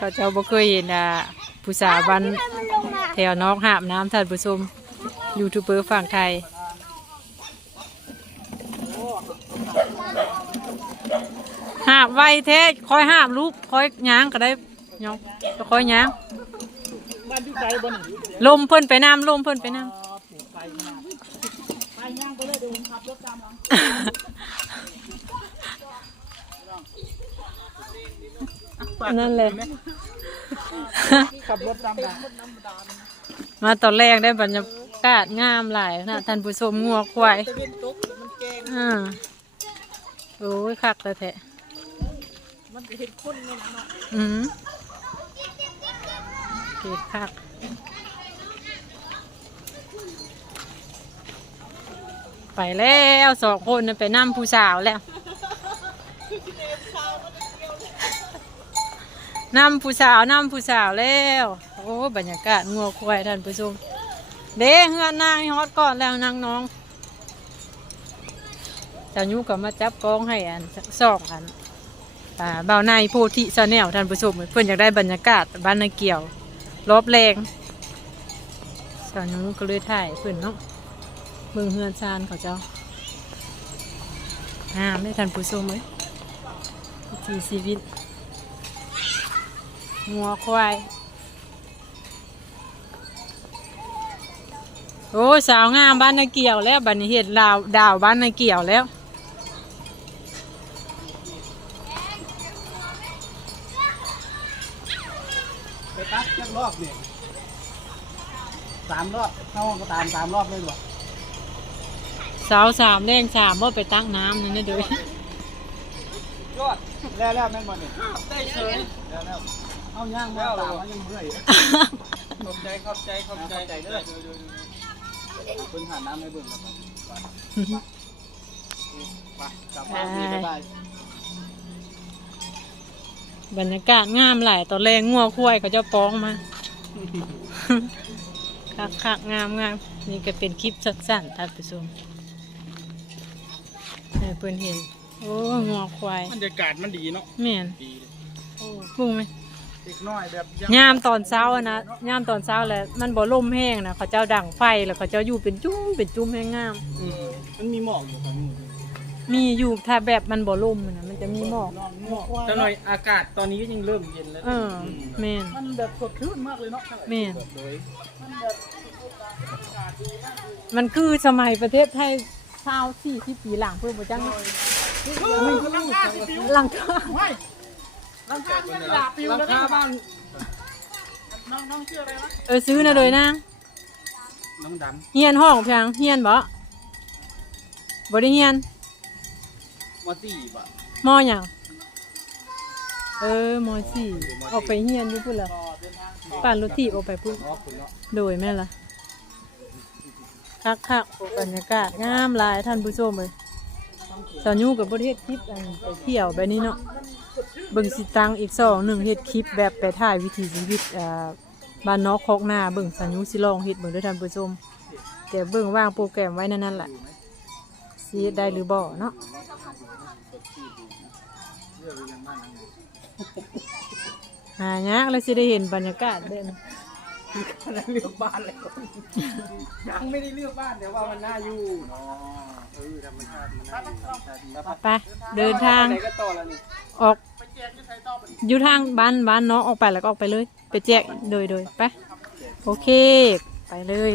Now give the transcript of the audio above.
ก็เจ้าบ่เคยเห็นอะผู้สาวบ้านมันลงมาแถวน้องหาบน้ำท่านผู้ชมยูทูบเบอร์ฝั่งไทยหาบไวเทศคอยหาบลูกคอยย้างก็ได้ยองก็คอยย้างบ้านอยู่ไกลบ่นี่ลมเพิ่นไปน้ำลมเพิ่นไปน้ปลูกไกลขนาดไปย่างไปเลยเดี๋ยวผมขับรถตามหลังำ นั่นเลย ขับรถตามหลังมาตอนแรกได้บรรยากาศงามหลายนะท่านผู้ชมงัวควายอ่าโอ้ยคักแต่แท้มันจะเห็นคนเนี่ยนาะอืมเกิดคักไปแล้วสองคนไปนั่ผู้สาวแล้ว นำผู้สาวนำผู้สาวแล้ว โอ้บรรยากาศงัวควายท่านผู้ชมเด้เฮือนนางฮอตก่อนแล้วนางน้องเจ้ายุก็มาจับกองให้อันสักสองอันอ่าเบาในโพธิชาแนลท่านผู้ชมเพื่อนอยากได้บรรยากาศบ้านนาเกี่ยวรอบแรงสาวนุก็เลยถ่ายเพื่อนเนาะเบิ่งเฮือนซานเขาเจ้าอ่าไม่ทันผู้ชมเลยวิถีชีวิต งัวควาย โอ้ยสาวงามบ้านนาเกี่ยวแล้วบัดนี้เห็ดดาวดาวบ้านนาเกี่ยวแล้วไปตักจักรอบเนี่ยสามรอบเข้าก็ตามสามรอบเลยบ่สาวสามแดงสามว่าไปตั้งน้ำนั่นนะเด้อยอดแล้วแล้วแม่นบ่เนี่ยได้เฉยแล้วแล้ว เอาย่างมาตามมายังเมื่อยขอบใจขอบใจขอบใจใจเด้อเพิ่นหาน้ำให้เบิ่งแล้วไปไปกลับบ้านนี่บ๊ายบายบรรยากาศงามหลายตอนแรงงัวควายเขาเจะป้องมาคักคักงามงามนี่ก็เป็นคลิปสั้นๆท่านผู้ชมให้เพื่อนเห็น โอ้งัวควายบรรยากาศมันดีเนาะแม่นดีเลยบุ้งไหม เด็กน้อยแบบยามตอนเช้าอะนะยามตอนเช้าแหละมันบ่ล่มแห้งนะเขาเจ้าดังไฟแล้วเขาเจ้าอยู่เป็นจุ้มเป็นจุ้มแห้งงาม อืมมันมีหมอกอยู่ของนี่มีอยู่ถ้าแบบมันบ่ล่มอะนะมันจะมีหมอกจังหน่อยอากาศตอนนี้ก็ยังเริ่มเย็นแล้วเออแม่นมันแบบสดชื่นมากเลยเนาะแม่นโดยมันคือสมัยประเทศไทยชาวสี่สิบปีหลังเพื่อบ่จังลังคาสิปิวหลังคา ไม่ลังคาเงินหลาปิวแล้วนะบ้านน้องน้องชื่ออะไรวะเออซื้อนะโดยนางน้องดเฮียนห้องเพียงเฮียนบ่บ่ได้เฮียนำมอสี่บะมอหยังเออมอสี่ออกไปเฮียนอยู่พุ่นล่ะก็เดินทางปั่นรถถีบออกไปพุ่นเนาะคุณเนาะโดยแม่นล่ะคักคักๆบรรยากาศงามหลายท่านผู้ชมเลยสาวยูกับประเทศคลิปอันไปเที่ยวแบบนี้เนาะ เบิ่งสิตังอีกสองหนึ่งเฮ็ดคลิปแบบไปถ่ายวิถีชีวิตอ่าบ้านนอกคอกหน้าเบิ่งสาวยูสิลองเฮ็ดเบิ่งเด้วยท่านผู้ชมแต่เบิ่งว่างโปรแกรมไว้นั่นนั่นแหละสิเฮ็ดได้หรือบ่เนาะหายากแล้วสิได้เห็นบรรยากาศเด่นเลือกบ้านเลยยังไม่ได้เลือกบ้านเดี๋ยวว่ามันน่าอยู่เนาะเออธรรมชาติมันน่าอยู่ธรรมชาติดีแล้วไปเดินทางไหนก็ต่อแล้วนี่ออก อยู่ทางบ้านบ้านน้อออกไปแล้วก็ออกไปเลย ไปแจกโดยโดยไปโอเค ไปเลย